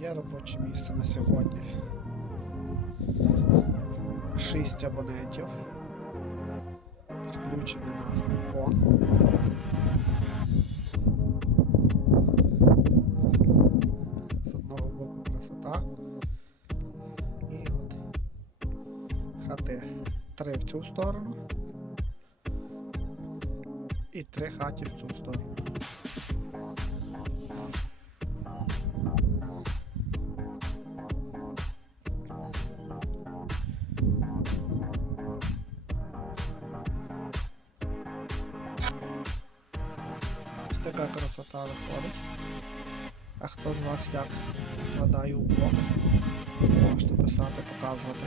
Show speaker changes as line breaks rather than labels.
Є робоче місце на сьогодні. Шість абонентів. Підключені на ПОН. З одного боку красота. І от хати. Три в цю сторону. І три хаті в цю сторону. Така красота виходить. А хто з вас як вкладає у бокс? Можете писати, показувати.